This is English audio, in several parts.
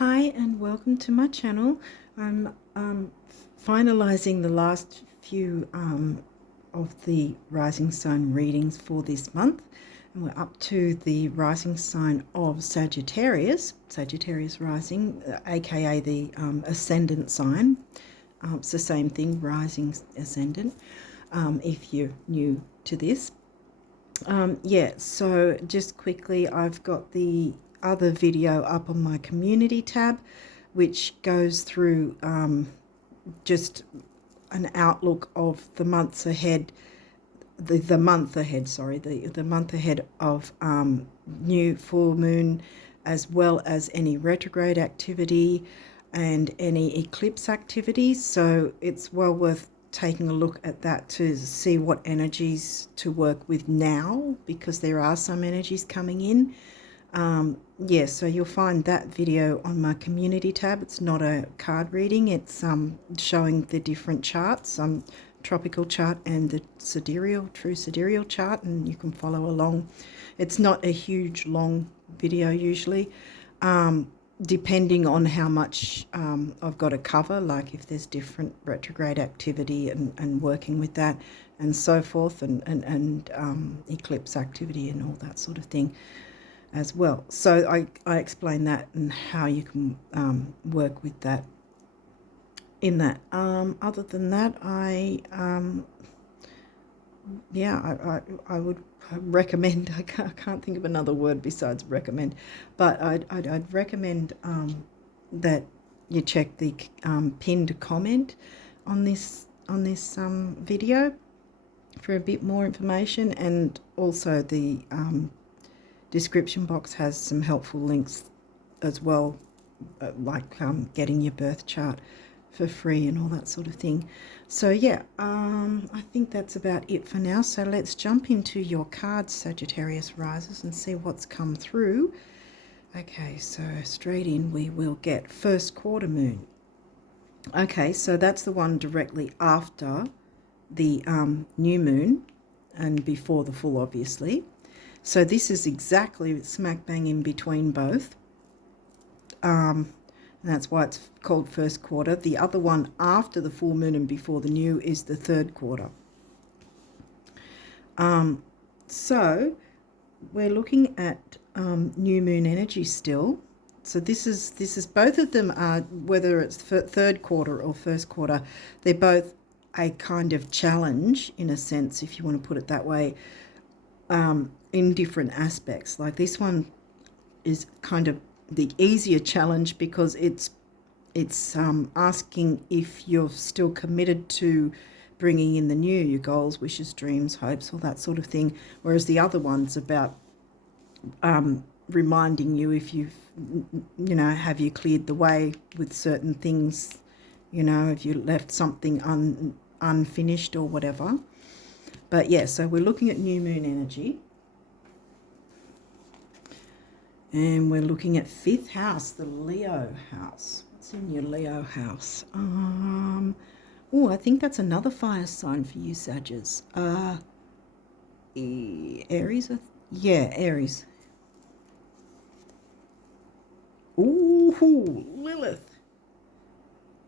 Hi and welcome to my channel. I'm finalizing the last few of the rising sign readings for this month, and we're up to the rising sign of Sagittarius rising, aka the ascendant sign. It's the same thing, rising ascendant, if you're new to this. So just quickly, I've got the other video up on my community tab, which goes through just an outlook of the months ahead, the month ahead of new full moon, as well as any retrograde activity and any eclipse activities. So it's well worth taking a look at that to see what energies to work with now, because there are some energies coming in. So you'll find that video on my community tab. It's not a card reading, it's showing the different charts, tropical chart and the true sidereal chart, and you can follow along. It's not a huge long video usually, depending on how much I've got to cover, like if there's different retrograde activity and working with that and so forth, and eclipse activity and all that sort of thing as well. So I explain that and how you can work with that in that. Other than that, I would recommend, I can't think of another word besides recommend, but I'd recommend that you check the pinned comment on this video for a bit more information, and also the description box has some helpful links as well, like getting your birth chart for free and all that sort of thing. So I think that's about it for now. So let's jump into your cards, Sagittarius risers, and see what's come through. Okay, so straight in we will get first quarter moon. Okay, so that's the one directly after the new moon and before the full, obviously. So this is exactly smack bang in between both. And that's why it's called first quarter. The other one after the full moon and before the new is the third quarter. So we're looking at new moon energy still. So this is both of them are, whether it's third quarter or first quarter, they're both a kind of challenge in a sense, if you want to put it that way, in different aspects. Like this one is kind of the easier challenge because it's asking if you're still committed to bringing in the new, your goals, wishes, dreams, hopes, all that sort of thing, whereas the other one's about reminding you if you've, have you cleared the way with certain things, if you left something unfinished or whatever. But yeah, so we're looking at new moon energy. And we're looking at fifth house, the Leo house. What's in your Leo house? I think that's another fire sign for you, Sagittarius. Aries? Aries. Ooh, Lilith.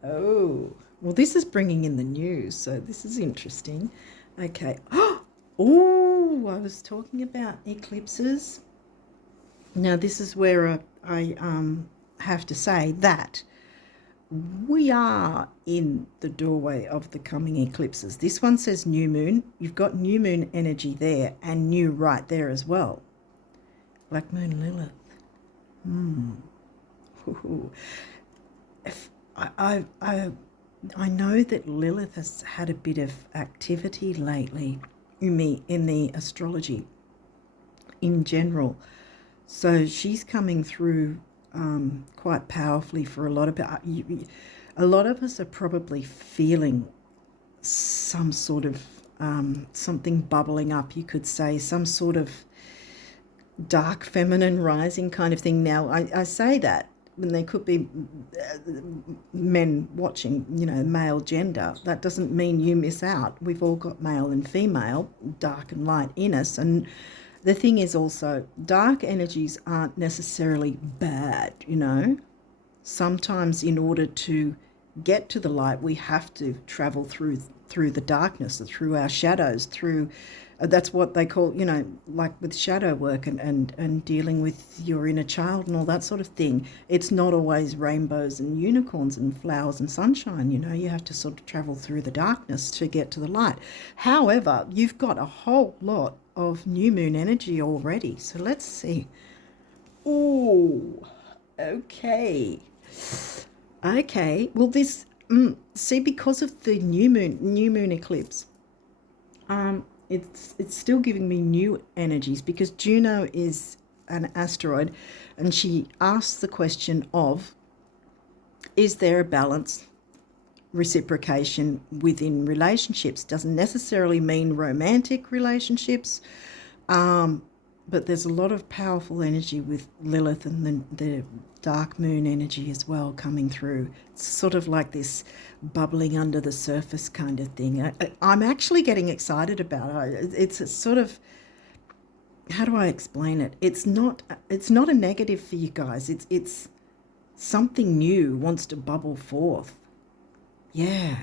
Oh, well, this is bringing in the news, so this is interesting. Okay. Oh, I was talking about eclipses. Now, this is where I have to say that we are in the doorway of the coming eclipses. This one says new moon. You've got new moon energy there and new right there as well. Black moon Lilith. I know that Lilith has had a bit of activity lately in the astrology in general. So she's coming through quite powerfully for a lot of us are probably feeling some sort of something bubbling up, you could say, some sort of dark feminine rising kind of thing. Now, I say that when there could be men watching, male gender. That doesn't mean you miss out. We've all got male and female, dark and light in us, and the thing is also, dark energies aren't necessarily bad, sometimes in order to get to the light, we have to travel through the darkness, through our shadows, through that's what they call, you know, like with shadow work and dealing with your inner child and all that sort of thing. It's not always rainbows and unicorns and flowers and sunshine, you know. You have to sort of travel through the darkness to get to the light. However, you've got a whole lot of new moon energy already. So let's see. Oh, okay. Okay. Well, this see, because of the new moon eclipse, it's still giving me new energies, because Juno is an asteroid, and she asks the question of, is there a balance, reciprocation within relationships? Doesn't necessarily mean romantic relationships, but there's a lot of powerful energy with Lilith and the dark moon energy as well coming through. It's sort of like this bubbling under the surface kind of thing. I'm actually getting excited about it. It's a sort of, how do I explain it? It's not a negative for you guys. It's something new wants to bubble forth. Yeah.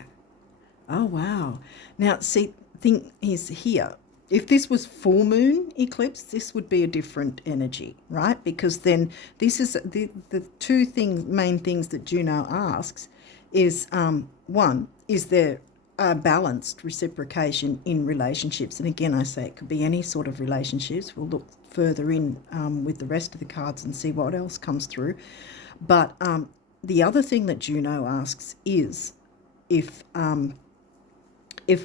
Oh, wow. Now, see, thing is here. If this was full moon eclipse, this would be a different energy, right? Because then this is the two main things that Juno asks is, one, is there a balanced reciprocation in relationships? And again, I say it could be any sort of relationships. We'll look further in with the rest of the cards and see what else comes through. But the other thing that Juno asks is if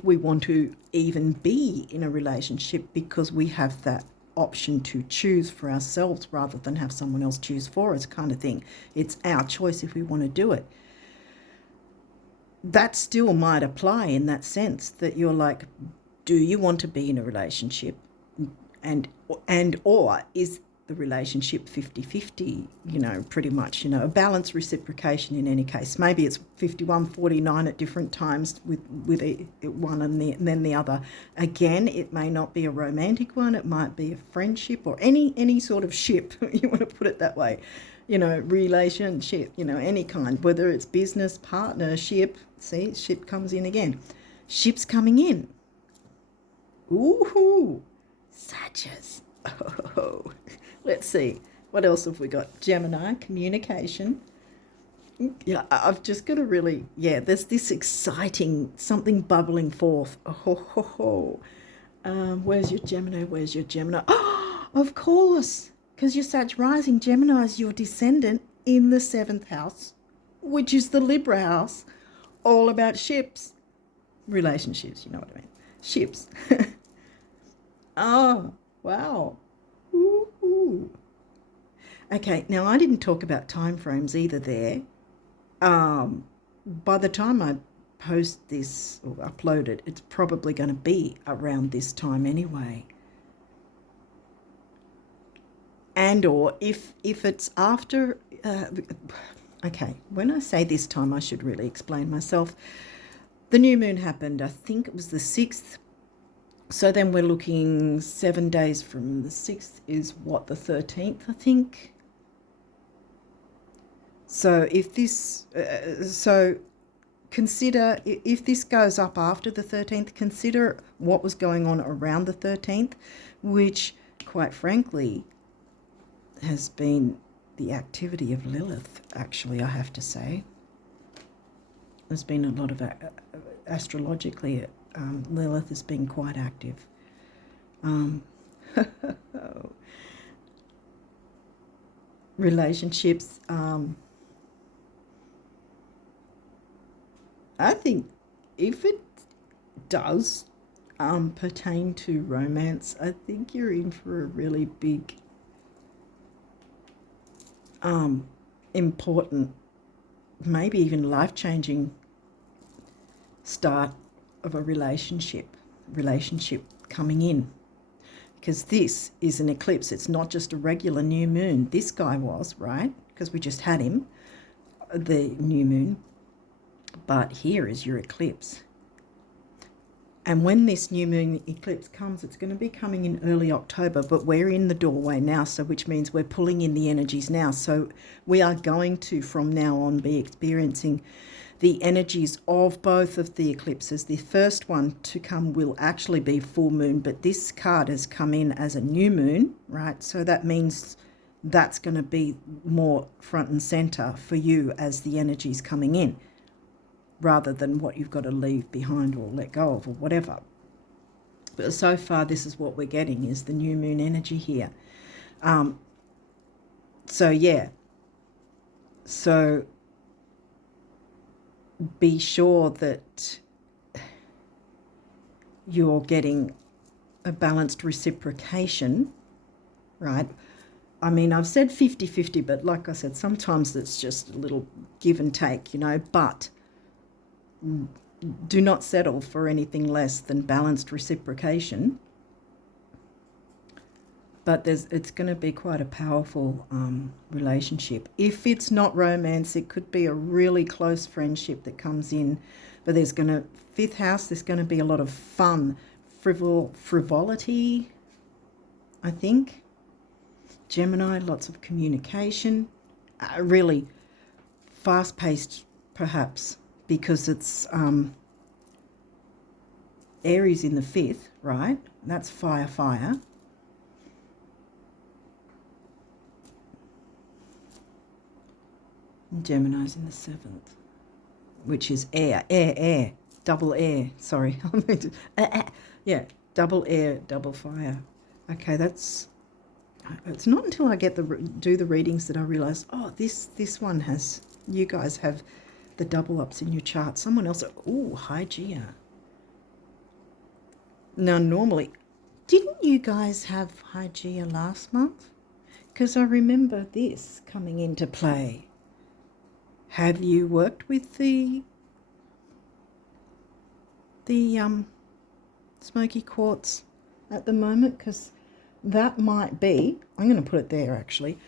we want to even be in a relationship, because we have that option to choose for ourselves rather than have someone else choose for us, kind of thing. It's our choice if we want to do it. That still might apply in that sense, that you're like, do you want to be in a relationship, and or is the relationship 50-50, you know, pretty much, you know, a balanced reciprocation in any case. Maybe it's 51-49 at different times with one and then the other. Again, it may not be a romantic one. It might be a friendship or any sort of ship, you want to put it that way, you know, relationship, you know, any kind, whether it's business, partnership. See, ship comes in again. Ship's coming in. Ooh, Sagittarius. Oh, let's see. What else have we got? Gemini, communication. Yeah, I've just got to really, yeah, there's this exciting, something bubbling forth. Where's your Gemini? Where's your Gemini? Oh, of course, because your Sag rising Gemini is your descendant in the 7th house, which is the Libra house, all about ships. Relationships, you know what I mean. Ships. Oh, wow. Ooh. Okay, now I didn't talk about time frames either there. By the time I post this or upload it, it's probably going to be around this time anyway. And or if it's after, okay, when I say this time, I should really explain myself. The new moon happened, I think it was the 6th. So then we're looking 7 days from the 6th is what, the 13th, I think. So if this, so consider, if this goes up after the 13th, consider what was going on around the 13th, which quite frankly has been the activity of Lilith, actually, I have to say. There's been a lot of, astrologically, Lilith has been quite active. Relationships, I think if it does pertain to romance, I think you're in for a really big, important, maybe even life-changing start of a relationship coming in, because this is an eclipse. It's not just a regular new moon. This guy was, right, because we just had him, the new moon, but here is your eclipse. And when this new moon eclipse comes, it's going to be coming in early October, but we're in the doorway now, so which means we're pulling in the energies now. So we are going to, from now on, be experiencing the energies of both of the eclipses. The first one to come will actually be full moon, but this card has come in as a new moon, right? So that means that's going to be more front and center for you as the energies coming in, rather than what you've got to leave behind or let go of or whatever. But so far, this is what we're getting, is the new moon energy here. So yeah, so be sure that you're getting a balanced reciprocation, right? I mean, I've said 50-50, but like I said, sometimes it's just a little give and take, you know, but do not settle for anything less than balanced reciprocation. But it's going to be quite a powerful relationship. If it's not romance, it could be a really close friendship that comes in. But there's going to, fifth house, there's going to be a lot of fun, frivolity, I think. Gemini, lots of communication. Really fast-paced, perhaps, because it's Aries in the fifth, right? That's fire, fire. Gemini's in the seventh, which is air, double air, sorry. Yeah, double air, double fire. Okay, it's not until I get do the readings that I realise, oh, this one has, you guys have the double ups in your chart. Someone else, oh, Hygeia. Now, normally, didn't you guys have Hygeia last month? Because I remember this coming into play. Have you worked with the smoky quartz at the moment? Because that might be, I'm going to put it there actually,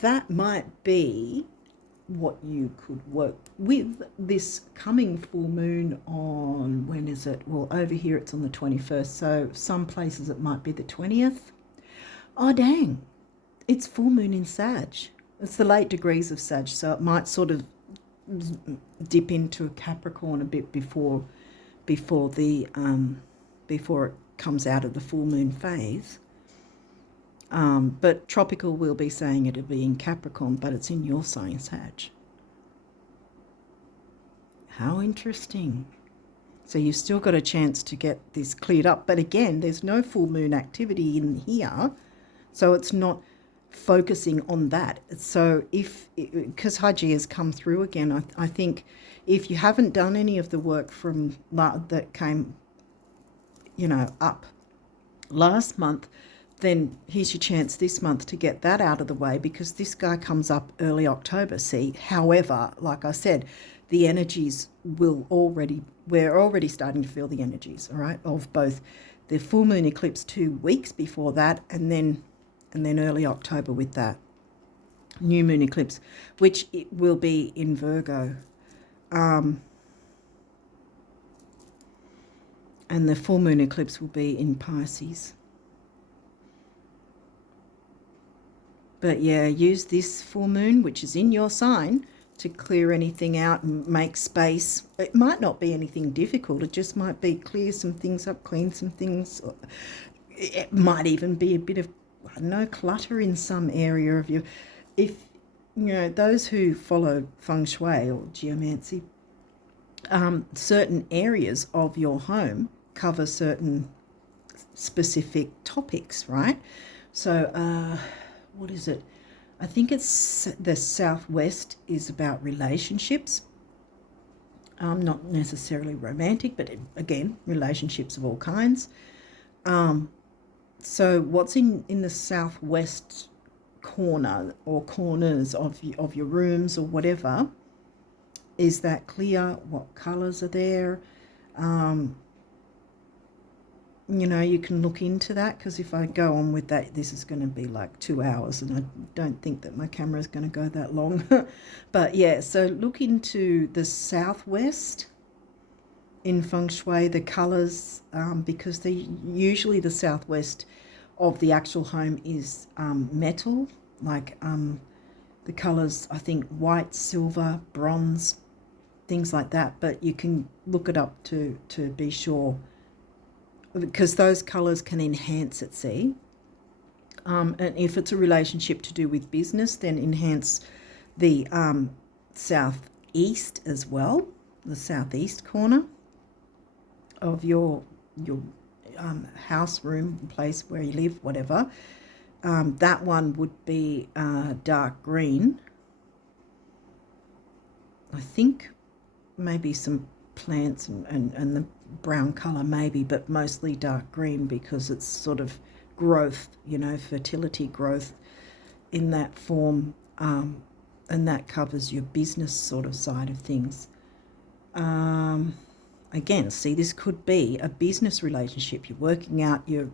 that might be what you could work with this coming full moon on, when is it? Well, over here it's on the 21st, so some places it might be the 20th. Oh, dang. It's full moon in Sag. It's the late degrees of Sag, so it might sort of dip into a Capricorn a bit before it comes out of the full moon phase. But tropical will be saying it'll be in Capricorn, but it's in your sign, Sag. How interesting. So you've still got a chance to get this cleared up. But again, there's no full moon activity in here, so it's not focusing on that. So because Hygeia has come through again, I think if you haven't done any of the work from that came, up last month, then here's your chance this month to get that out of the way, because this guy comes up early October, see. However, like I said, the energies we're already starting to feel the energies, all right, of both the full moon eclipse 2 weeks before that, and then early October with that new moon eclipse, which it will be in Virgo. And the full moon eclipse will be in Pisces. But yeah, use this full moon, which is in your sign, to clear anything out and make space. It might not be anything difficult. It just might be clear some things up, clean some things. It might even be a bit of, I don't know, clutter in some area of you. If, those who follow feng shui or geomancy, certain areas of your home cover certain specific topics, right? So, what is it? I think it's the southwest is about relationships. Not necessarily romantic, but again, relationships of all kinds. So what's in the southwest corner or corners of your rooms or whatever, is that clear? What colours are there? You can look into that, because if I go on with that, this is going to be like 2 hours, and I don't think that my camera is going to go that long. But yeah, so look into the southwest in feng shui, the colours, because usually the southwest of the actual home is metal, like the colours, I think white, silver, bronze, things like that. But you can look it up to be sure, because those colours can enhance it, see. And if it's a relationship to do with business, then enhance the southeast as well, the southeast corner of your house, room, place where you live, whatever. That one would be dark green. I think maybe some plants and the brown colour maybe, but mostly dark green, because it's sort of growth, you know, fertility, growth in that form, and that covers your business sort of side of things. Again, see, this could be a business relationship. You're working out your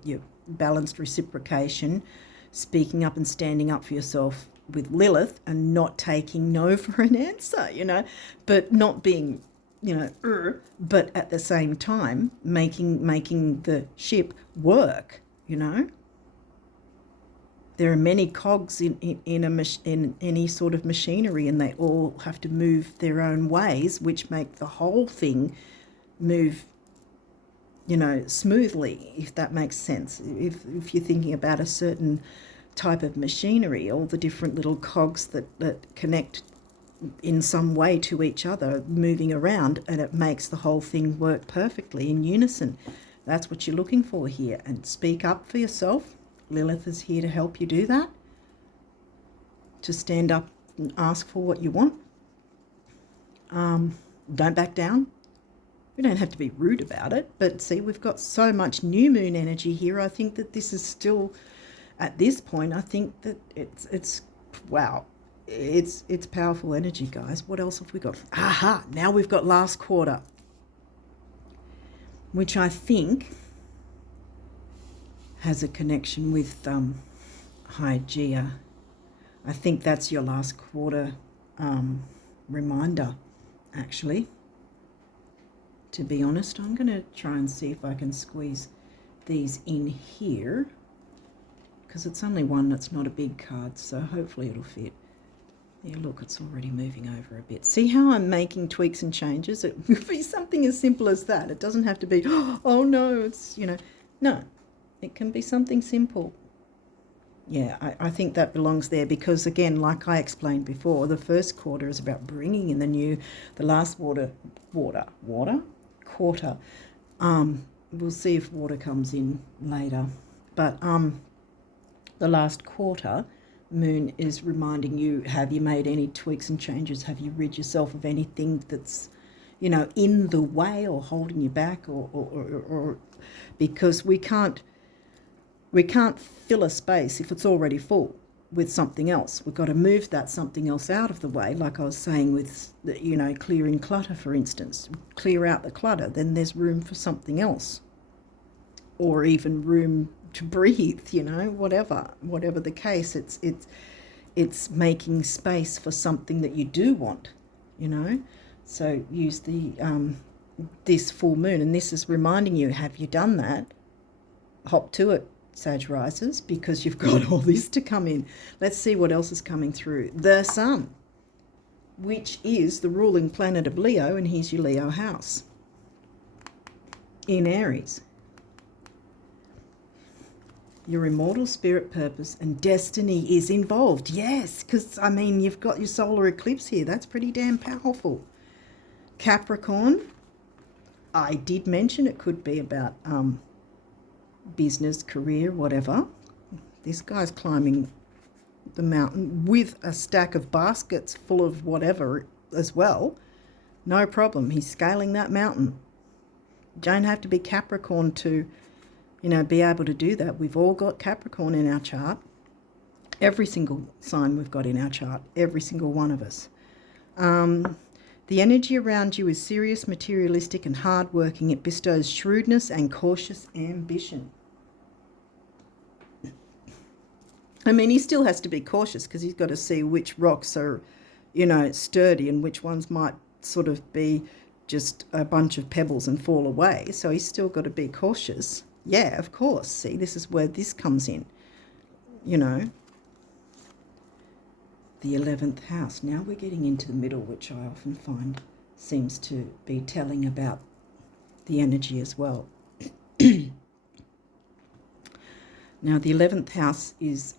balanced reciprocation, speaking up and standing up for yourself with Lilith, and not taking no for an answer, you know, but not being, you know, but at the same time making the ship work, you know. There are many cogs in any sort of machinery, and they all have to move their own ways, which make the whole thing move, you know, smoothly, if that makes sense. If you're thinking about a certain type of machinery, all the different little cogs that connect in some way to each other, moving around, and it makes the whole thing work perfectly in unison. That's what you're looking for here. And speak up for yourself. Lilith is here to help you do that, to stand up and ask for what you want. Don't back down. We don't have to be rude about it, but see, we've got so much new moon energy here. I think that this is still, at this point, I think that it's wow, it's powerful energy, guys. What else have we got? Aha, now we've got last quarter, which I think has a connection with Hygeia. I think that's your last quarter reminder, actually. To be honest, I'm going to try and see if I can squeeze these in here, because it's only one that's not a big card, so hopefully it'll fit. Yeah, look, it's already moving over a bit. See how I'm making tweaks and changes? It could be something as simple as that. It doesn't have to be, oh no, it's, you know, no. It can be something simple. Yeah, I think that belongs there, because, again, like I explained before, the first quarter is about bringing in the new. The last quarter. We'll see if water comes in later. But the last quarter moon is reminding you, have you made any tweaks and changes? Have you rid yourself of anything that's, you know, in the way or holding you back, or because we can't fill a space if it's already full with something else. We've got to move that something else out of the way, like I was saying with, you know, clearing clutter, for instance. Clear out the clutter, then there's room for something else, or even room to breathe, you know, whatever the case. It's making space for something that you do want, you know. So use the this full moon, and this is reminding you, have you done that? Hop to it, Sag risers, because you've got all this to come in. Let's see what else is coming through. The Sun, which is the ruling planet of Leo, and here's your Leo house in Aries. Your immortal spirit purpose and destiny is involved. Yes, because, I mean, you've got your solar eclipse here. That's pretty damn powerful. Capricorn, I did mention it could be about business, career, whatever. This guy's climbing the mountain with a stack of baskets full of whatever as well. No problem. He's scaling that mountain. You don't have to be Capricorn to, you know, be able to do that. We've all got Capricorn in our chart. Every single sign we've got in our chart. Every single one of us. The energy around you is serious, materialistic, and hardworking. It bestows shrewdness and cautious ambition. I mean, he still has to be cautious, because he's got to see which rocks are, you know, sturdy, and which ones might sort of be just a bunch of pebbles and fall away. So he's still got to be cautious. Yeah, of course. See, this is where this comes in, you know. The 11th house. Now we're getting into the middle, which I often find seems to be telling about the energy as well. Now, the 11th house is,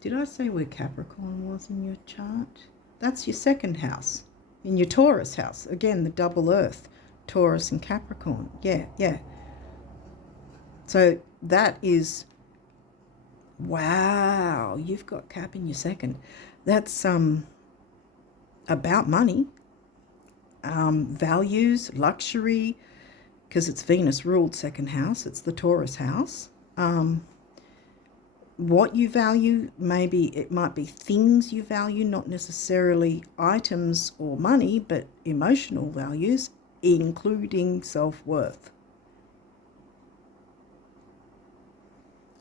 did I say where Capricorn was in your chart? That's your second house. In your Taurus house. Again, the double earth. Taurus and Capricorn. Yeah, yeah. So that is, wow, you've got Cap in your second. That's about money, values, luxury, because it's Venus ruled second house. It's the Taurus house. What you value, maybe it might be things you value, not necessarily items or money, but emotional values, including self-worth.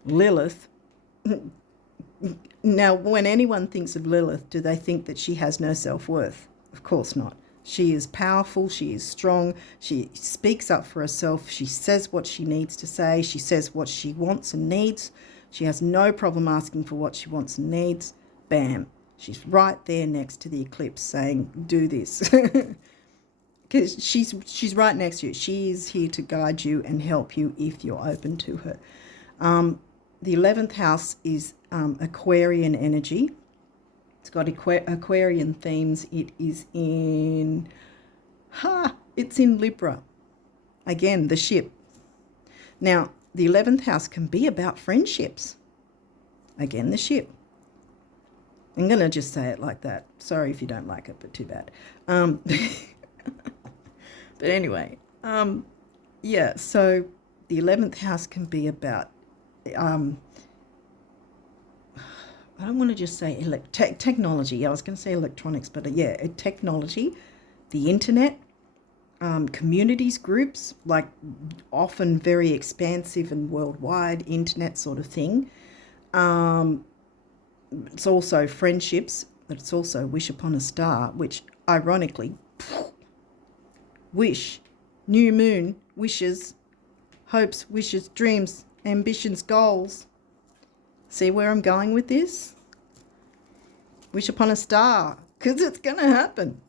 Lilith. Now, when anyone thinks of Lilith, do they think that she has no self-worth? Of course not. She is powerful, she is strong, she speaks up for herself, she says what she needs to say, she says what she wants and needs. She has no problem asking for what she wants and needs. Bam. She's right there next to the eclipse saying, do this. Because she's right next to you. She is here to guide you and help you if you're open to her. The 11th house is Aquarian energy. It's got Aquarian themes. It is in, it's in Libra. Again, the ship. Now, the 11th house can be about friendships. Again, the ship. I'm going to just say it like that. Sorry if you don't like it, but too bad. But anyway, yeah, so the 11th house can be about, I don't want to just say technology. I was going to say electronics, but yeah, technology, the internet, communities, groups, like often very expansive and worldwide internet sort of thing. It's also friendships, but it's also wish upon a star, which ironically, wish, new moon, wishes, hopes, wishes, dreams, ambitions, goals. See where I'm going with this? Wish upon a star, because it's going to happen.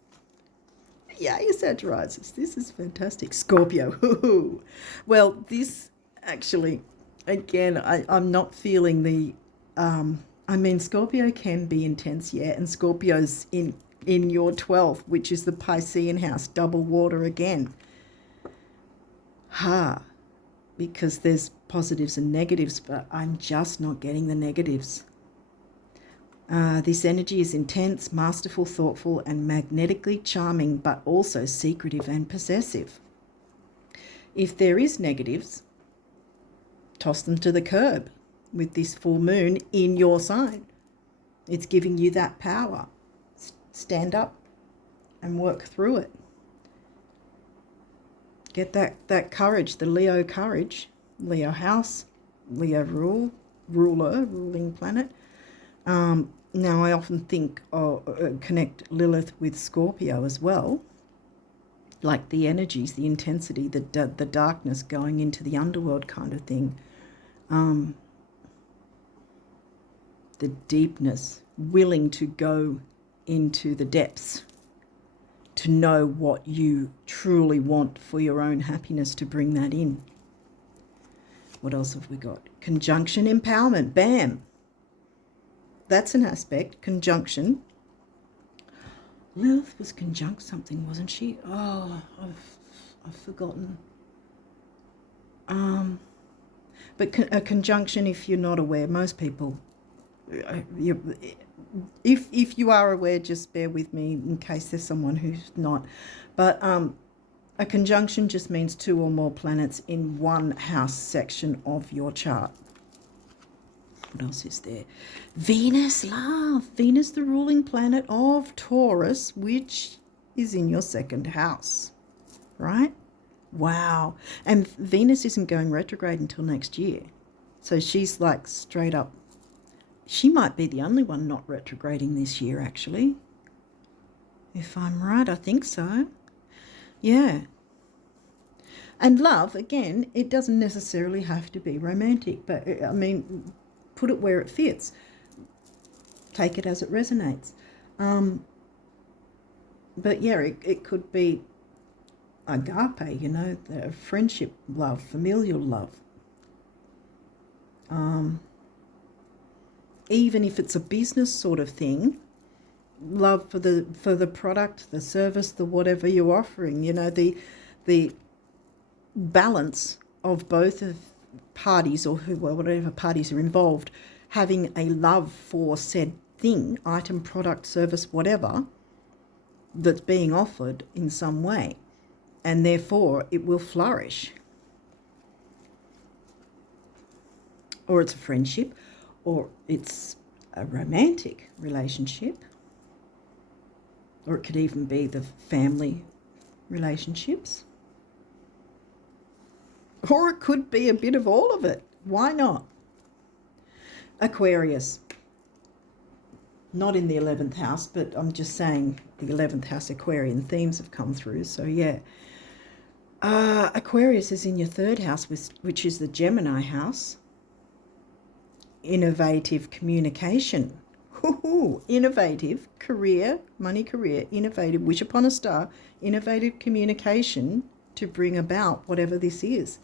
Yeah, you Sagittarius. This is fantastic. Scorpio. Well, this actually, again, I'm not feeling the, I mean, Scorpio can be intense, yeah, and Scorpio's in your 12th, which is the Piscean house, double water again. Because there's positives and negatives, but I'm just not getting the negatives. This energy is intense, masterful, thoughtful, and magnetically charming, but also secretive and possessive. If there is negatives, toss them to the curb with this full moon in your sign. It's giving you that power. Stand up and work through it. Get that courage, the Leo courage, Leo house, Leo ruling planet. Now, I often think, connect Lilith with Scorpio as well, like the energies, the intensity, the darkness going into the underworld kind of thing, the deepness, willing to go into the depths, to know what you truly want for your own happiness, to bring that in. What else have we got? Conjunction, empowerment, bam. That's an aspect. Conjunction. Lilith was conjunct something, wasn't she? Oh, I've forgotten. But a conjunction, if you're not aware, most people, if you are aware, just bear with me in case there's someone who's not. But a conjunction just means two or more planets in one house section of your chart. What else is there? Venus, love. Venus, the ruling planet of Taurus, which is in your second house, right? Wow. And Venus isn't going retrograde until next year. So she's like straight up. She might be the only one not retrograding this year, actually. If I'm right, I think so. Yeah. And love, again, it doesn't necessarily have to be romantic, but I mean, put it where it fits. Take it as it resonates. But yeah, it could be agape, you know, the friendship love, familial love. Even if it's a business sort of thing, love for the product, the service, the whatever you're offering, you know, the balance of both of parties, or whatever parties are involved, having a love for said thing, item, product, service, whatever, that's being offered in some way, and therefore it will flourish. Or it's a friendship, or it's a romantic relationship, or it could even be the family relationships. Or it could be a bit of all of it. Why not? Aquarius. Not in the 11th house, but I'm just saying the 11th house Aquarian themes have come through. So, yeah. Aquarius is in your 3rd house, which is the Gemini house. Innovative communication. Innovative career, money career, innovative, wish upon a star, innovative communication to bring about whatever this is,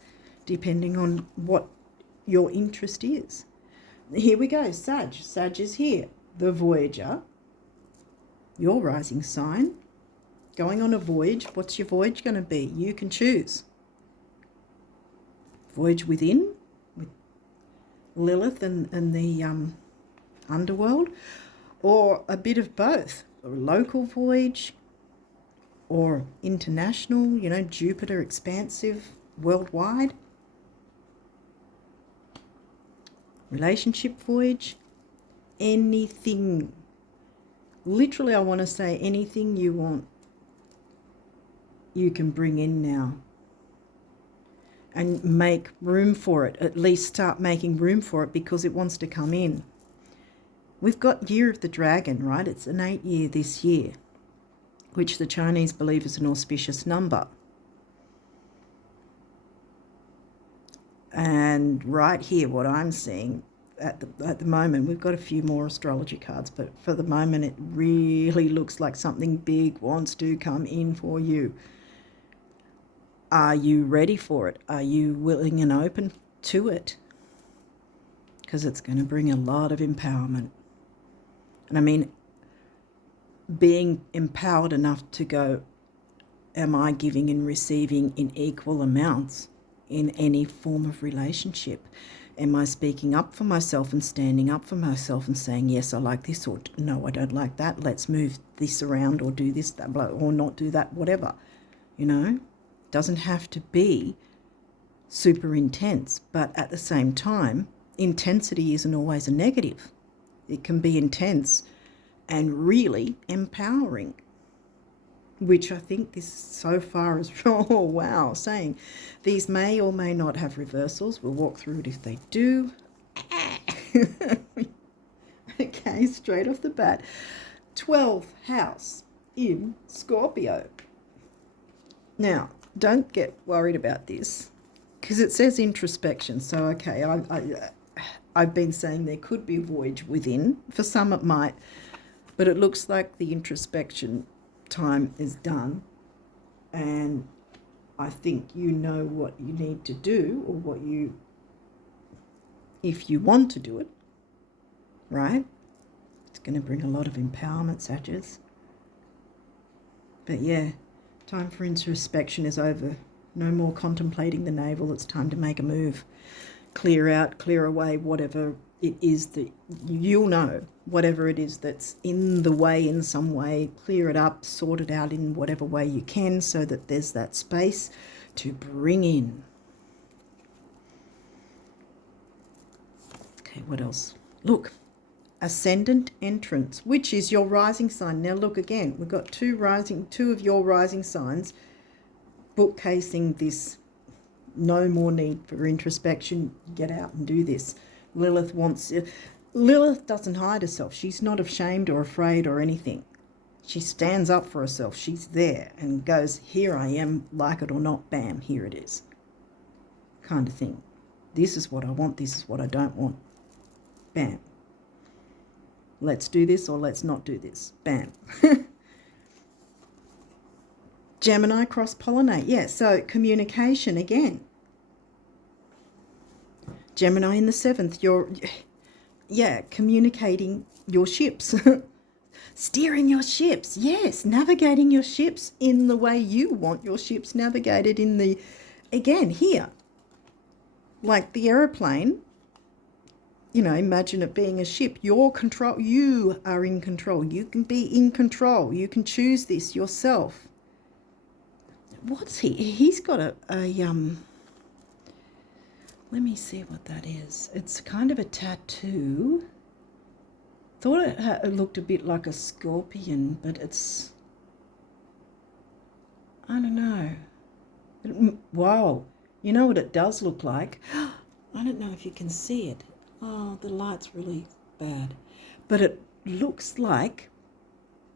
depending on what your interest is. Here we go, Sag. Sag is here. The Voyager, your rising sign, going on a voyage. What's your voyage going to be? You can choose. Voyage within, with Lilith and the underworld, or a bit of both. A local voyage or international, you know, Jupiter expansive, worldwide. Relationship voyage. Anything, literally, I want to say anything you want, you can bring in now and make room for it. At least start making room for it, because it wants to come in. We've got Year of the Dragon, right? It's an 8 year this year, which the Chinese believe is an auspicious number. And right here, what I'm seeing at the moment, we've got a few more astrology cards, but for the moment it really looks like something big wants to come in for you. Are you ready for it? Are you willing and open to it? Because it's going to bring a lot of empowerment. And I mean, being empowered enough to go, am I giving and receiving in equal amounts in any form of relationship? Am I speaking up for myself and standing up for myself and saying, yes, I like this, or no, I don't like that. Let's move this around, or do this, that, or not do that, whatever. You know, doesn't have to be super intense, but at the same time, intensity isn't always a negative. It can be intense and really empowering, which I think this so far is, oh wow, saying these may or may not have reversals. We'll walk through it if they do. Okay, straight off the bat, 12th house in Scorpio. Now, don't get worried about this, because it says introspection. So, okay, I've been saying there could be a voyage within. For some it might, but it looks like the introspection time is done, and I think you know what you need to do, or what you, if you want to do it, right? It's going to bring a lot of empowerment, Sagittarius. But yeah, time for introspection is over. No more contemplating the navel. It's time to make a move. Clear out, clear away whatever it is that you'll know, whatever it is that's in the way in some way. Clear it up, sort it out in whatever way you can, so that there's that space to bring in. Okay, what else? Look, Ascendant entrance, which is your rising sign. Now look again, we've got two of your rising signs bookcasing this. No more need for introspection. Get out and do this. Lilith doesn't hide herself. She's not ashamed or afraid or anything. She stands up for herself. She's there and goes, here I am, like it or not, bam, here it is. Kind of thing. This is what I want, this is what I don't want. Bam. Let's do this or let's not do this. Bam. Gemini cross-pollinate. Yeah, so communication again. Gemini in the 7th, you're, communicating your ships. Steering your ships, yes, navigating your ships in the way you want your ships navigated in the, again, here. Like the aeroplane, you know, imagine it being a ship. Your control, you are in control. You can be in control. You can choose this yourself. What's he? He's got a let me see what that is. It's kind of a tattoo. Thought it looked a bit like a scorpion, but it's, I don't know. Wow. You know what it does look like? I don't know if you can see it. Oh, the light's really bad. But it looks like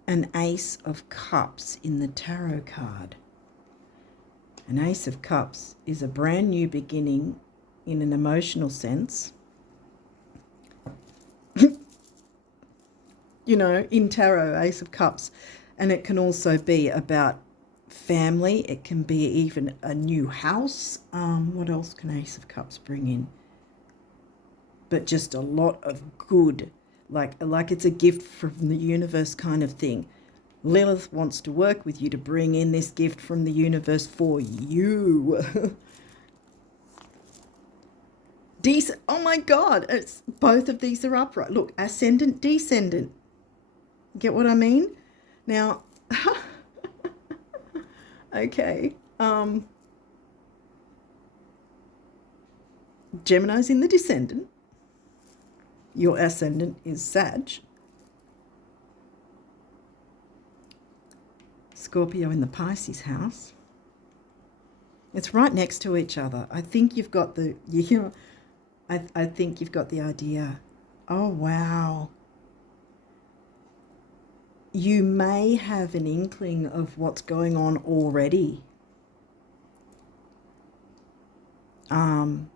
an Ace of Cups in the tarot card. An Ace of Cups is a brand new beginning in an emotional sense. You know, in tarot, Ace of Cups. And it can also be about family. It can be even a new house. What else can Ace of Cups bring in? But just a lot of good. Like it's a gift from the universe kind of thing. Lilith wants to work with you to bring in this gift from the universe for you. Oh my God, it's both of these are upright. Look, ascendant, descendant. Get what I mean? Now, okay. Gemini's in the descendant. Your ascendant is Sag. Scorpio in the Pisces house. It's right next to each other. I think you've got the, I think you've got the idea. Oh, wow. You may have an inkling of what's going on already. In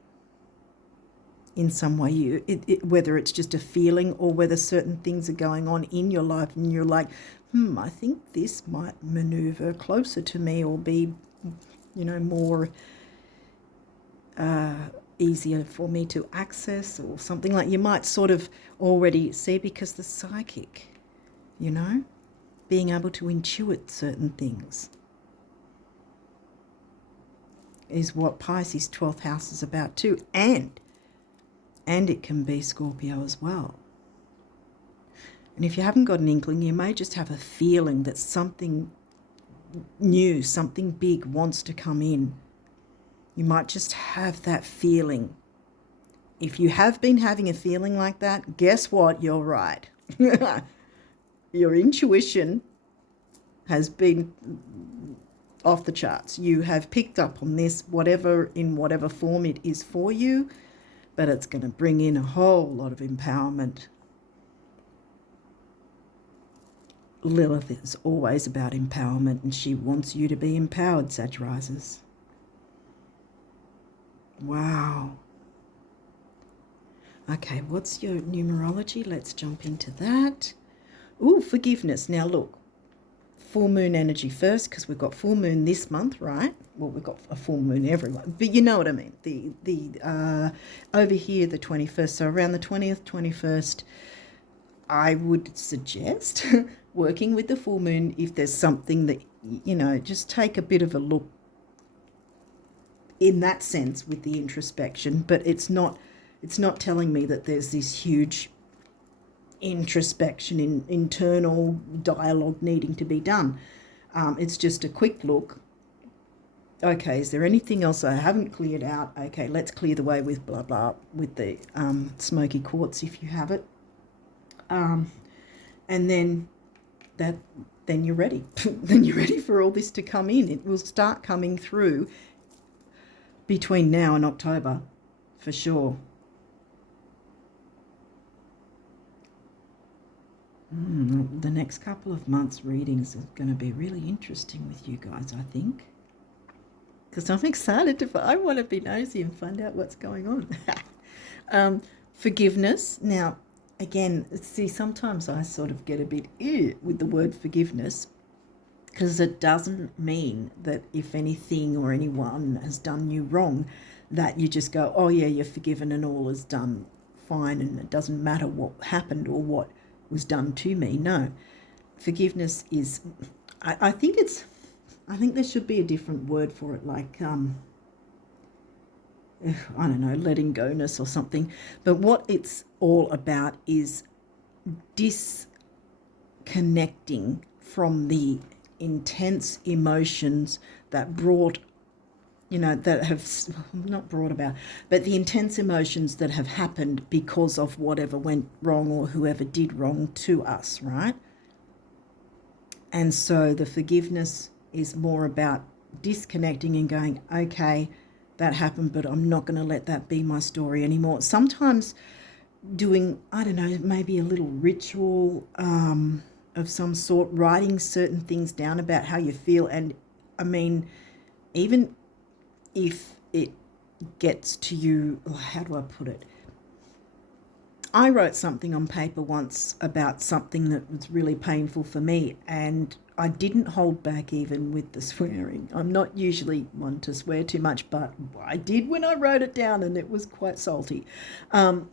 some way, whether it's just a feeling or whether certain things are going on in your life and you're like, I think this might maneuver closer to me or be, more easier for me to access or something. Like you might sort of already see, because the psychic, being able to intuit certain things is what Pisces 12th house is about too. And it can be Scorpio as well. And if you haven't got an inkling, you may just have a feeling that something new, something big wants to come in. You might just have that feeling. If you have been having a feeling like that, guess what? You're right. Your intuition has been off the charts. You have picked up on this, in whatever form it is for you, but it's going to bring in a whole lot of empowerment. Lilith is always about empowerment, and she wants you to be empowered, Sag risers. Wow. Okay, what's your numerology? Let's jump into that. Ooh, forgiveness. Now look, full moon energy first, because we've got full moon this month, right? Well, we've got a full moon every month, but you know what I mean. The over here, the 21st, so around the 20th, 21st, I would suggest working with the full moon if there's something that, just take a bit of a look in that sense with the introspection, but it's not telling me that there's this huge introspection, internal dialogue needing to be done. It's just a quick look. Okay, is there anything else I haven't cleared out? Okay, let's clear the way with blah blah, with the smoky quartz if you have it, and then you're ready. Then you're ready for all this to come in. It will start coming through between now and October, for sure. The next couple of months' readings are going to be really interesting with you guys, I think. Because I'm excited I want to be nosy and find out what's going on. Forgiveness. Now, again, see, sometimes I sort of get a bit with the word forgiveness, because it doesn't mean that if anything or anyone has done you wrong, that you just go, oh yeah, you're forgiven and all is done fine and it doesn't matter what happened or what was done to me. No, forgiveness is, I think there should be a different word for it, like, I don't know, letting go-ness or something. But what it's all about is disconnecting from the intense emotions that that have not brought about, but the intense emotions that have happened because of whatever went wrong or whoever did wrong to us, right? And so the forgiveness is more about disconnecting and going, okay, that happened, but I'm not going to let that be my story anymore. Sometimes doing, I don't know, maybe a little ritual of some sort, writing certain things down about how you feel. And I mean, even if it gets to you, how do I put it? I wrote something on paper once about something that was really painful for me, and I didn't hold back even with the swearing. I'm not usually one to swear too much, but I did when I wrote it down, and it was quite salty. But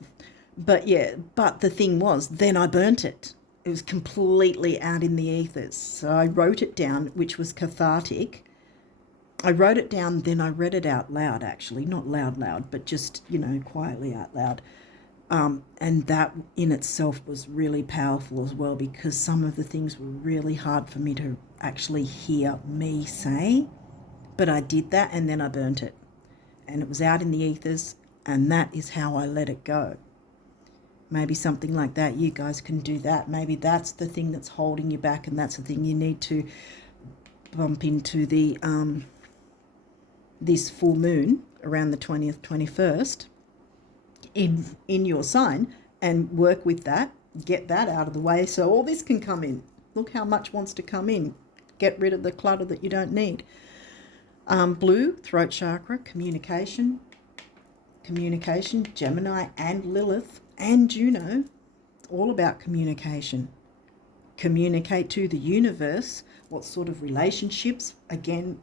the thing was, then I burnt it. It was completely out in the ethers. So I wrote it down, which was cathartic. I wrote it down, then I read it out loud, actually. Not loud, but just, quietly out loud. And that in itself was really powerful as well, because some of the things were really hard for me to actually hear me say. But I did that, and then I burnt it. And it was out in the ethers, and that is how I let it go. Maybe something like that, you guys can do that. Maybe that's the thing that's holding you back, and that's the thing you need to bump into the this full moon around the 20th, 21st in your sign, and work with that, get that out of the way so all this can come in. Look how much wants to come in. Get rid of the clutter that you don't need. Blue, throat chakra, communication, Gemini and Lilith and Juno, all about communication. Communicate to the universe what sort of relationships, again,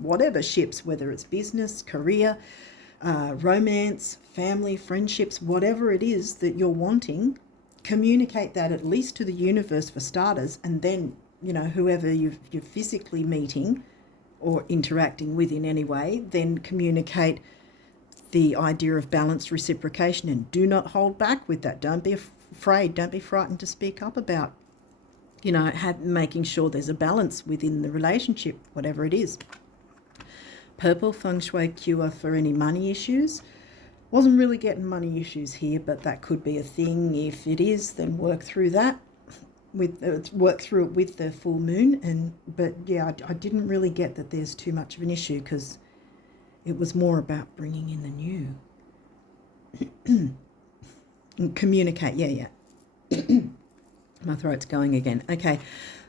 whatever ships, whether it's business, career, romance, family, friendships, whatever it is that you're wanting, communicate that at least to the universe for starters, and then, whoever you're physically meeting or interacting with in any way, then communicate the idea of balanced reciprocation, and do not hold back with that. Don't be afraid, don't be frightened to speak up about, making sure there's a balance within the relationship, whatever it is. Purple, feng shui cure for any money issues. Wasn't really getting money issues here, but that could be a thing. If it is, then work through that. Work through it with the full moon. But I didn't really get that there's too much of an issue, because it was more about bringing in the new. And communicate, My throat's going again. Okay.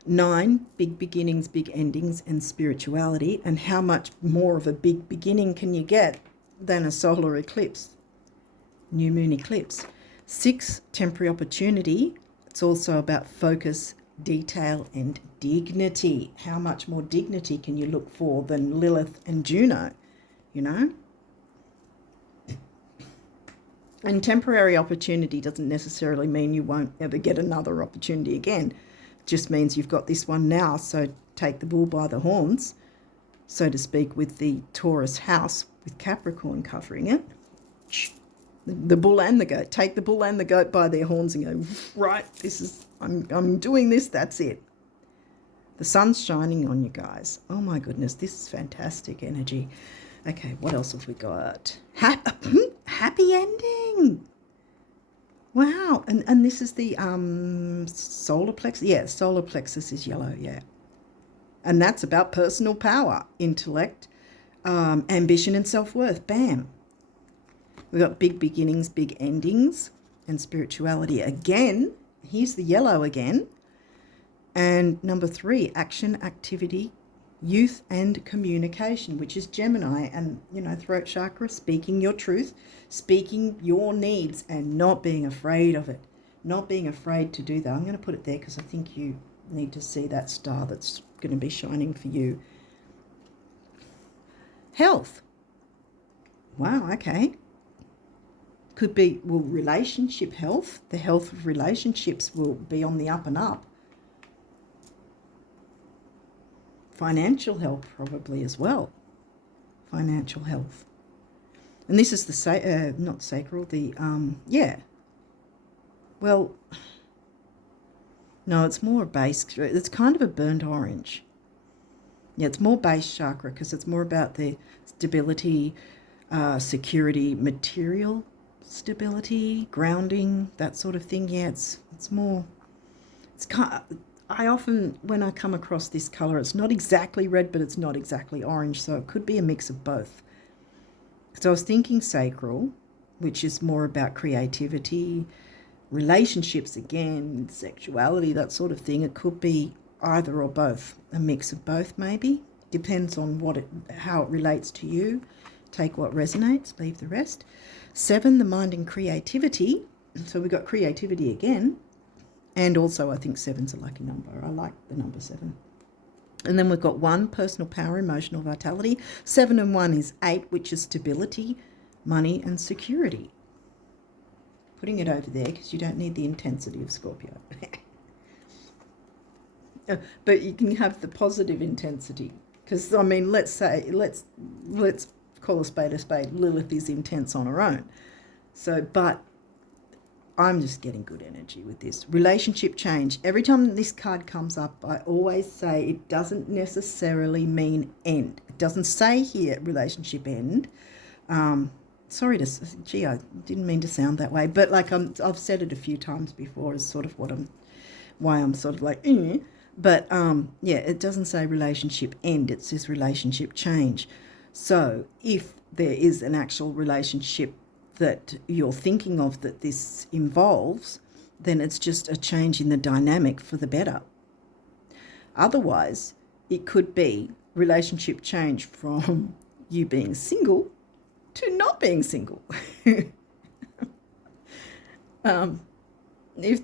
9, big beginnings, big endings, and spirituality. And how much more of a big beginning can you get than a solar eclipse, new moon eclipse? 6, temporary opportunity. It's also about focus, detail, and dignity. How much more dignity can you look for than Lilith and Juno, And temporary opportunity doesn't necessarily mean you won't ever get another opportunity again. Just means you've got this one now, so take the bull by the horns, so to speak, with the Taurus house with Capricorn covering it. The bull and the goat. Take the bull and the goat by their horns and go, right, I'm doing this, that's it. The sun's shining on you guys. Oh my goodness, this is fantastic energy. Okay, what else have we got? Happy ending. Wow, and this is the solar plexus. Yeah, solar plexus is yellow, yeah. And that's about personal power, intellect, ambition, and self-worth. Bam. We've got big beginnings, big endings, and spirituality. Again, here's the yellow again. And number 3, action, activity, youth and communication, which is Gemini. And, you know, throat chakra, speaking your truth, speaking your needs and not being afraid of it. Not being afraid to do that. I'm going to put it there because I think you need to see that star that's going to be shining for you. Health. Wow, okay. Could be, well, relationship health. The health of relationships will be on the up and up. Financial health probably as well. Financial health. And this is the, not sacral, the, yeah. Well, no, it's more base. It's kind of a burnt orange. Yeah, it's more base chakra because it's more about the stability, security, material stability, grounding, that sort of thing. Yeah, it's more, it's kind of, I often, when I come across this colour, it's not exactly red, but it's not exactly orange, so it could be a mix of both. So I was thinking sacral, which is more about creativity, relationships again, sexuality, that sort of thing. It could be either or both, a mix of both maybe. Depends on how it relates to you. Take what resonates, leave the rest. 7, the mind and creativity. So we've got creativity again. And also I think 7's a lucky number. I like the number 7. And then we've got 1, personal power, emotional vitality. 7 and 1 is 8, which is stability, money and security. Putting it over there because you don't need the intensity of Scorpio. But you can have the positive intensity. Because, I mean, let's call a spade a spade. Lilith is intense on her own. So, but I'm just getting good energy with this. Relationship change. Every time this card comes up, I always say it doesn't necessarily mean end. It doesn't say here relationship end. Sorry to, gee, I didn't mean to sound that way, but like I've said it a few times before is sort of why I'm sort of like, but yeah, it doesn't say relationship end. It says relationship change. So if there is an actual relationship that you're thinking of that this involves, then it's just a change in the dynamic for the better. Otherwise, it could be relationship change from you being single to not being single. If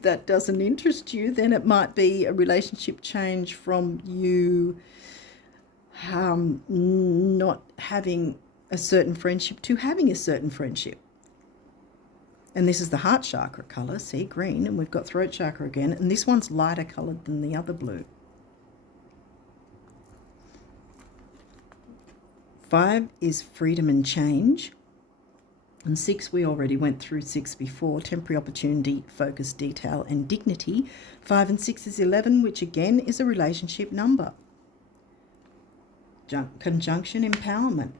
that doesn't interest you, then it might be a relationship change from you not having a certain friendship to having a certain friendship. And this is the heart chakra colour, see, green, and we've got throat chakra again, and this one's lighter coloured than the other blue. 5 is freedom and change. And 6, we already went through 6 before, temporary opportunity, focus, detail, and dignity. 5 and 6 is 11, which again is a relationship number. Conjunction, empowerment.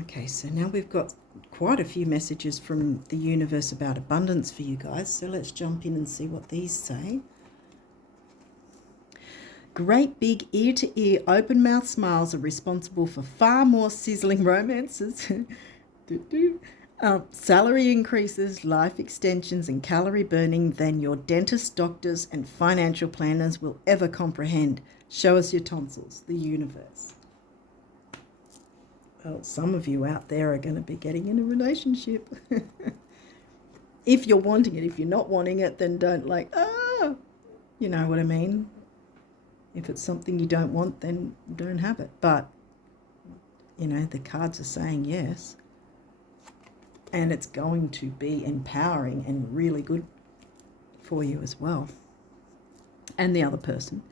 Okay, so now we've got quite a few messages from the universe about abundance for you guys. So let's jump in and see what these say. Great big ear-to-ear open-mouth smiles are responsible for far more sizzling romances, salary increases, life extensions and calorie burning than your dentists, doctors and financial planners will ever comprehend. Show us your tonsils, the universe. Well, some of you out there are going to be getting in a relationship. If you're wanting it. If you're not wanting it, then don't you know what I mean? If it's something you don't want, then don't have it. But, you know, the cards are saying yes. And it's going to be empowering and really good for you as well. And the other person.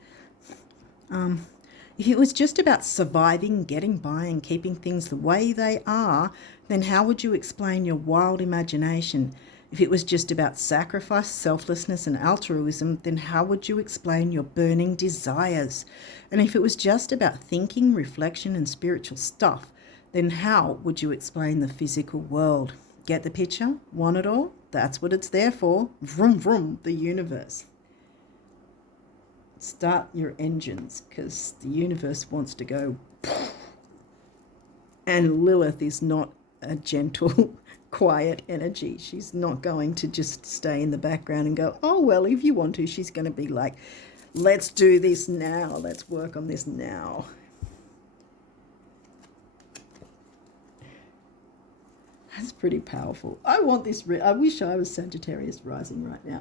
If it was just about surviving, getting by and keeping things the way they are, then how would you explain your wild imagination? If it was just about sacrifice, selflessness and altruism, then how would you explain your burning desires? And if it was just about thinking, reflection and spiritual stuff, then how would you explain the physical world? Get the picture? Want it all? That's what it's there for. Vroom, vroom, the universe. Start your engines because the universe wants to go. And Lilith is not a gentle, quiet energy. She's not going to just stay in the background and go, oh, well, if you want to. She's going to be like, let's do this now. Let's work on this now. That's pretty powerful. I want this. I wish I was Sagittarius rising right now,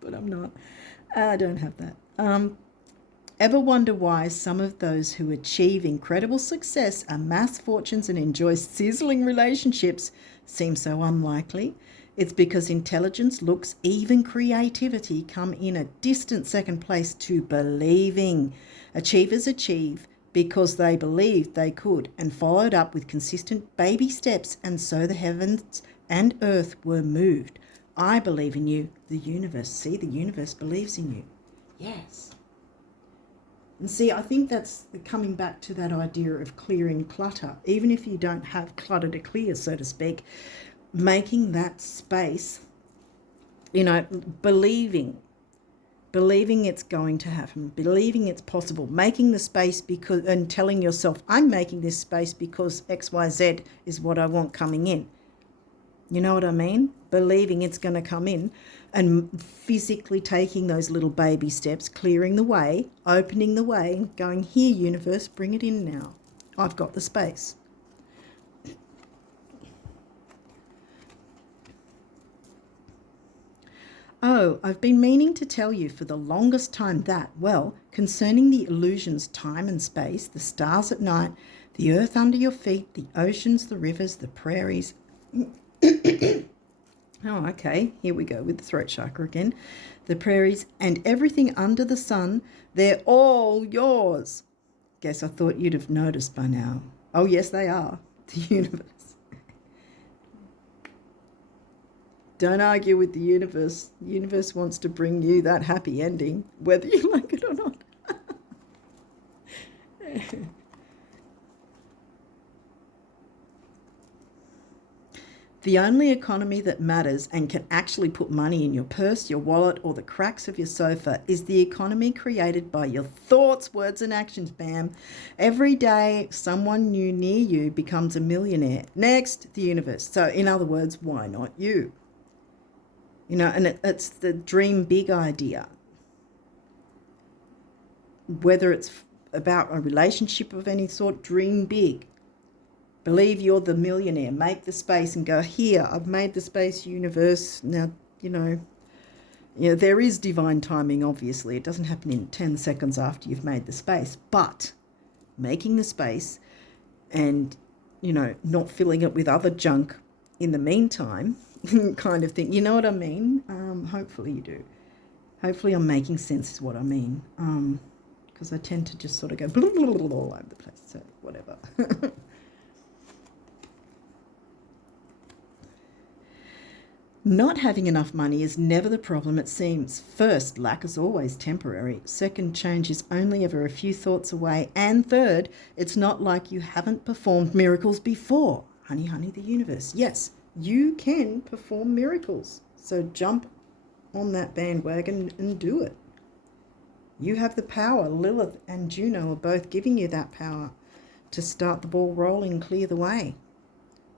but I'm not. I don't have that. Ever wonder why some of those who achieve incredible success, amass fortunes, and enjoy sizzling relationships seem so unlikely? It's because intelligence, looks, even creativity come in a distant second place to believing. Achievers achieve because they believed they could and followed up with consistent baby steps, and so the heavens and earth were moved. I believe in you, the universe. See, the universe believes in you. Yes. And see, I think that's coming back to that idea of clearing clutter. Even if you don't have clutter to clear, so to speak, making that space, believing it's going to happen, believing it's possible, making the space because, and telling yourself, I'm making this space because XYZ is what I want coming in. You know what I mean? Believing it's going to come in and physically taking those little baby steps, clearing the way, opening the way, and going, here, universe, bring it in now. I've got the space. Oh, I've been meaning to tell you for the longest time that, well, concerning the illusions, time and space, the stars at night, the earth under your feet, the oceans, the rivers, the prairies. Oh, okay, here we go with the throat chakra again. The prairies and everything under the sun, they're all yours. Guess I thought you'd have noticed by now. Oh, yes, they are. The universe. Don't argue with the universe. The universe wants to bring you that happy ending, whether you like it or not. The only economy that matters and can actually put money in your purse, your wallet, or the cracks of your sofa is the economy created by your thoughts, words, and actions, bam. Every day, someone new near you becomes a millionaire. Next, the universe. So, in other words, why not you? And it's the dream big idea. Whether it's about a relationship of any sort, dream big. Believe you're the millionaire. Make the space and go, here, I've made the space, universe. Now, there is divine timing, obviously. It doesn't happen in 10 seconds after you've made the space. But making the space and, not filling it with other junk in the meantime kind of thing. You know what I mean? Hopefully you do. Hopefully I'm making sense is what I mean. Because I tend to just sort of go blah, blah, blah, blah, all over the place. So whatever. Not having enough money is never the problem, it seems. First, lack is always temporary. Second, change is only ever a few thoughts away. And third, it's not like you haven't performed miracles before. Honey, honey, the universe. Yes, you can perform miracles. So jump on that bandwagon and do it. You have the power. Lilith and Juno are both giving you that power to start the ball rolling, clear the way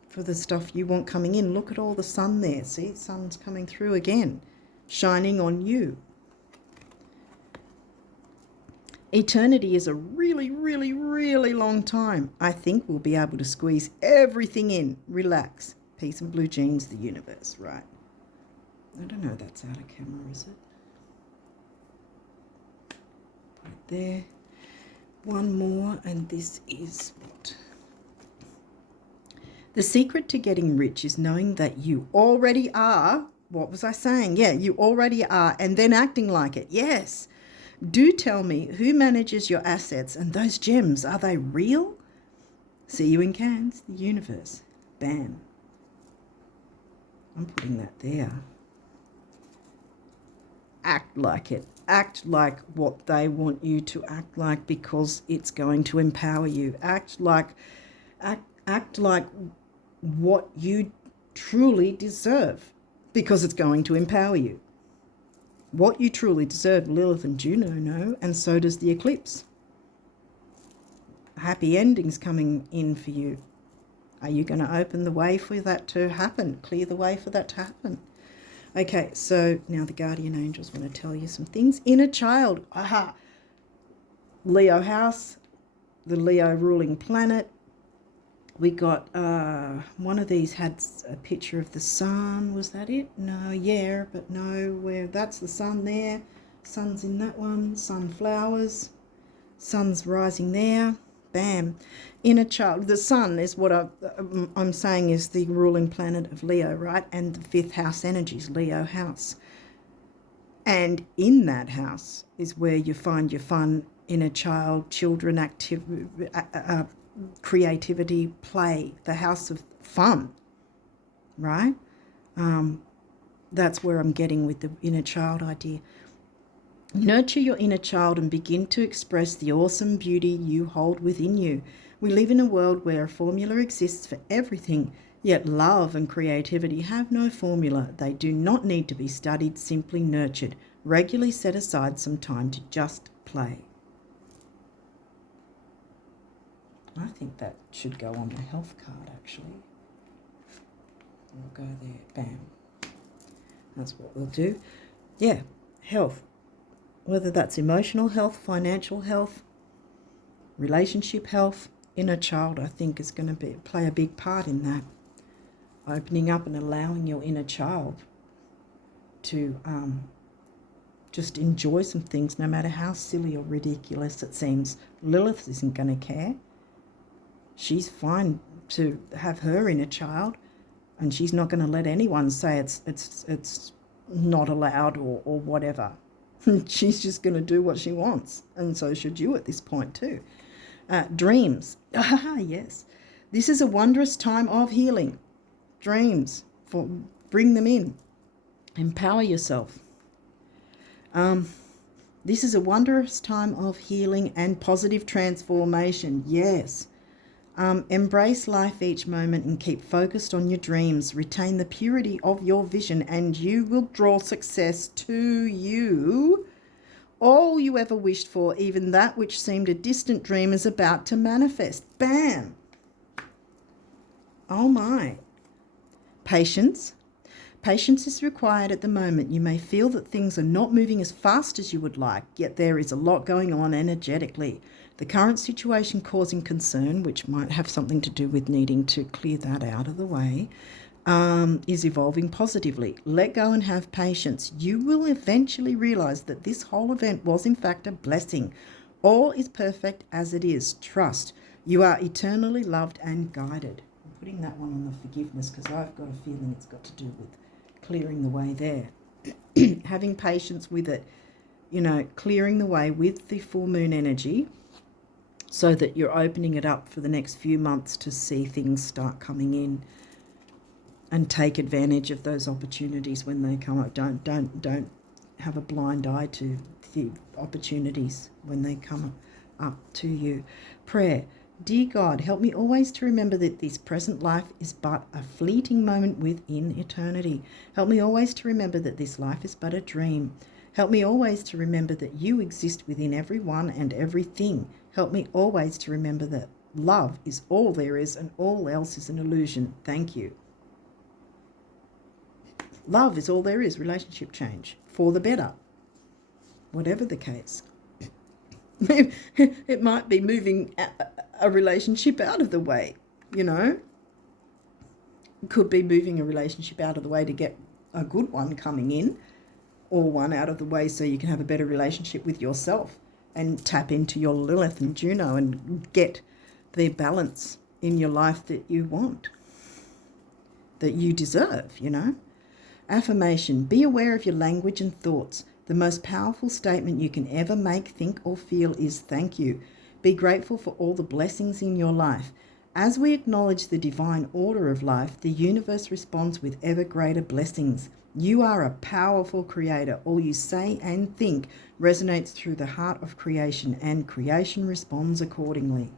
for the stuff you want coming in. Look at all the sun there. See, the sun's coming through again, shining on you. Eternity is a really, really, really long time. I think we'll be able to squeeze everything in. Relax. Peace and blue jeans, the universe, right? I don't know, that's out of camera, is it? Right there. One more, and this is what? The secret to getting rich is knowing that you already are. What was I saying? Yeah, you already are, and then acting like it. Yes. Do tell me who manages your assets and those gems. Are they real? See you in Cairns, the universe. Bam. I'm putting that there. Act like it. Act like what they want you to act like because it's going to empower you. Act like what you truly deserve because it's going to empower you. What you truly deserve, Lilith and Juno know, and so does the eclipse. Happy endings coming in for you. Are you going to open the way for that to happen? Clear the way for that to happen? Okay, so now the guardian angels want to tell you some things. Inner child. Aha. Leo house, the Leo ruling planet. We got one of these had a picture of the sun. Was that it? No, yeah, but no, where that's the sun there. Sun's in that one. Sunflowers. Sun's rising there. Bam. Inner child. The sun is what I'm saying is the ruling planet of Leo, right? And the fifth house energy is Leo house. And in that house is where you find your fun, inner child, children, creativity, play, the house of fun, right? That's where I'm getting with the inner child idea. Nurture your inner child and begin to express the awesome beauty you hold within you. We live in a world where a formula exists for everything, yet love and creativity have no formula. They do not need to be studied, simply nurtured. Regularly set aside some time to just play. I think that should go on my health card, actually. We'll go there. Bam. That's what we'll do. Yeah, health. Whether that's emotional health, financial health, relationship health, inner child, I think is going to play a big part in that. Opening up and allowing your inner child to just enjoy some things, no matter how silly or ridiculous it seems. Lilith isn't going to care. She's fine to have her inner child, and she's not going to let anyone say it's not allowed or whatever. She's just going to do what she wants, and so should you at this point too. Dreams. Yes. This is a wondrous time of healing. Dreams. Bring them in. Empower yourself. This is a wondrous time of healing and positive transformation. Yes. Embrace life each moment and keep focused on your dreams. Retain the purity of your vision and you will draw success to you. All you ever wished for, even that which seemed a distant dream, is about to manifest. Bam! Oh my. Patience. Patience is required at the moment. You may feel that things are not moving as fast as you would like, yet there is a lot going on energetically. The current situation causing concern, which might have something to do with needing to clear that out of the way, is evolving positively. Let go and have patience. You will eventually realize that this whole event was in fact a blessing. All is perfect as it is. Trust. You are eternally loved and guided. I'm putting that one on the forgiveness because I've got a feeling it's got to do with clearing the way there. Having patience with it, clearing the way with the full moon energy, so that you're opening it up for the next few months to see things start coming in and take advantage of those opportunities when they come up. Don't have a blind eye to the opportunities when they come up to you. Prayer. Dear God, help me always to remember that this present life is but a fleeting moment within eternity. Help me always to remember that this life is but a dream. Help me always to remember that you exist within everyone and everything. Help me always to remember that love is all there is and all else is an illusion. Thank you. Love is all there is. Relationship change for the better. Whatever the case. It might be moving a relationship out of the way, It could be moving a relationship out of the way to get a good one coming in, or one out of the way so you can have a better relationship with yourself and tap into your Lilith and Juno and get the balance in your life that you want, that you deserve, Affirmation. Be aware of your language and thoughts. The most powerful statement you can ever make, think, or feel is thank you. Be grateful for all the blessings in your life. As we acknowledge the divine order of life, the universe responds with ever greater blessings. You are a powerful creator. All you say and think resonates through the heart of creation, and creation responds accordingly.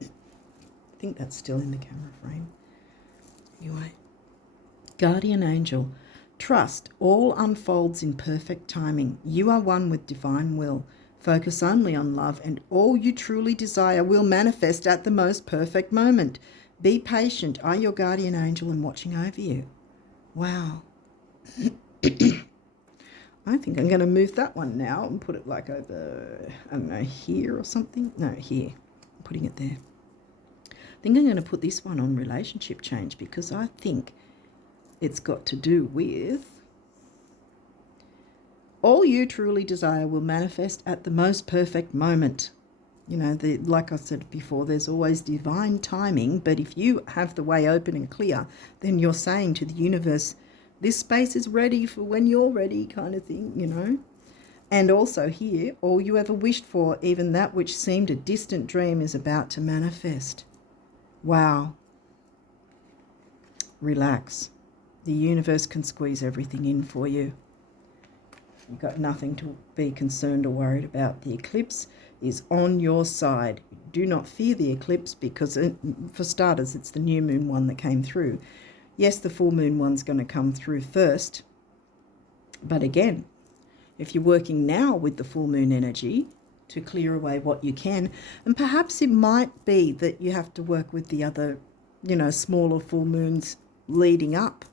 I think that's still in the camera frame. Anyway. Guardian angel. Trust. All unfolds in perfect timing. You are one with divine will. Focus only on love, and all you truly desire will manifest at the most perfect moment. Be patient. Are your guardian angel and watching over you. Wow. I think I'm going to move that one now and put it like over, I don't know, here or something. No, here. I'm putting it there. I think I'm going to put this one on relationship change because I think it's got to do with all you truly desire will manifest at the most perfect moment. You know, like I said before, there's always divine timing, but if you have the way open and clear, then you're saying to the universe, this space is ready for when you're ready, kind of thing, you know. And also here, all you ever wished for, even that which seemed a distant dream, is about to manifest. Wow. Relax. The universe can squeeze everything in for you. You've got nothing to be concerned or worried about. The eclipse is on your side. Do not fear the eclipse because, for starters, it's the new moon one that came through. Yes, the full moon one's going to come through first. But again, if you're working now with the full moon energy to clear away what you can, and perhaps it might be that you have to work with the other, you know, smaller full moons leading up,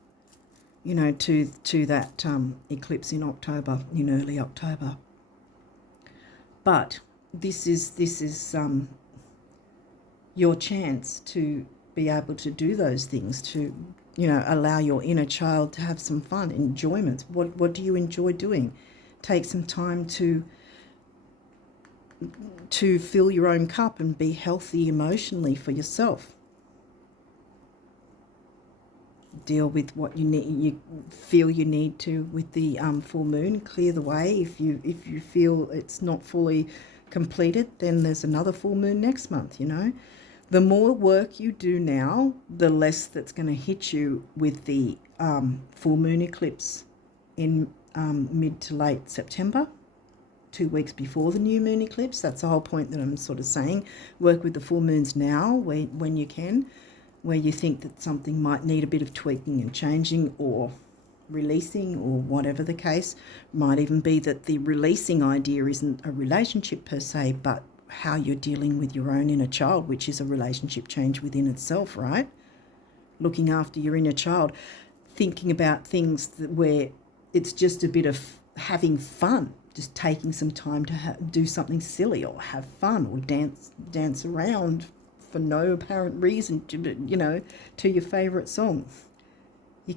you know, to that eclipse in October, in early October. But this is your chance to be able to do those things, to, you know, allow your inner child to have some fun, enjoyment. What do you enjoy doing? Take some time to fill your own cup and be healthy emotionally for yourself. Deal with what you need, you feel you need to with the full moon. Clear the way. If you feel it's not fully completed, then there's another full moon next month, you know. The more work you do now, the less that's going to hit you with the full moon eclipse in mid to late September, 2 weeks before the new moon eclipse. That's the whole point that I'm sort of saying. Work with the full moons now when you can, where you think that something might need a bit of tweaking and changing or releasing or whatever the case. Might even be that the releasing idea isn't a relationship per se, but how you're dealing with your own inner child, which is a relationship change within itself, right? Looking after your inner child, thinking about things where it's just a bit of having fun, just taking some time to do something silly or have fun or dance around for no apparent reason, you know, to your favourite song.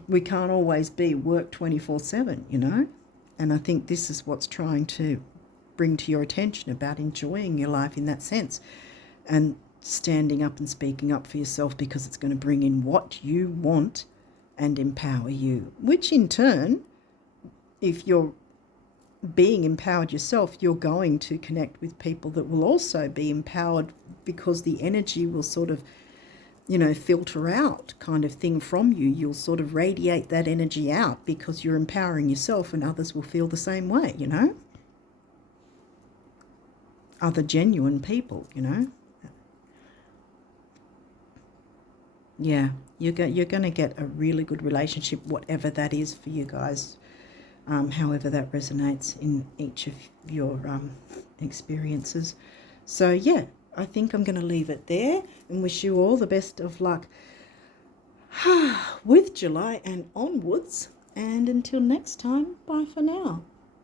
We can't always be work 24/7, you know, and I think this is what's trying to bring to your attention about enjoying your life in that sense and standing up and speaking up for yourself, because it's going to bring in what you want and empower you, which in turn, if you're being empowered yourself, you're going to connect with people that will also be empowered, because the energy will sort of, you know, filter out kind of thing from you. You'll sort of radiate that energy out because you're empowering yourself, and others will feel the same way, you know. Other genuine people, you know. Yeah, you're going to get a really good relationship, whatever that is for you guys, however that resonates in each of your experiences. So, yeah, I think I'm going to leave it there and wish you all the best of luck with July and onwards. And until next time, bye for now.